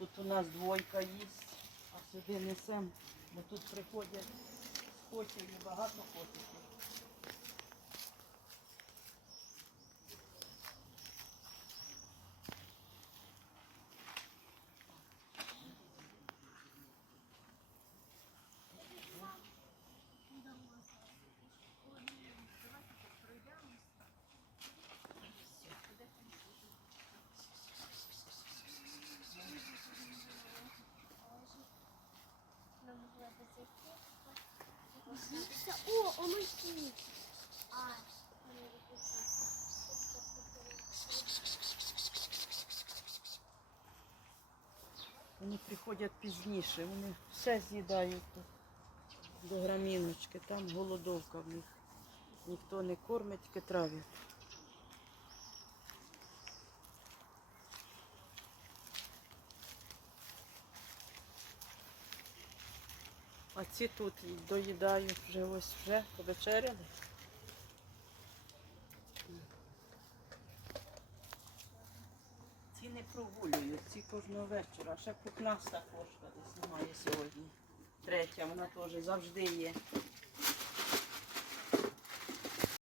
Тут у нас двойка їсть, а сюди несемо, бо тут приходять з котів багато котиків. Вони приходять пізніше, вони все з'їдають тут до граміночки, там голодовка в них. Ніхто не кормить, тільки травлять. А ці тут доїдають вже ось вже повечеряли. Ці не прогулюють, ці кожного вечора. Ще пухнаста кошка десь немає сьогодні. Третя, вона теж завжди є.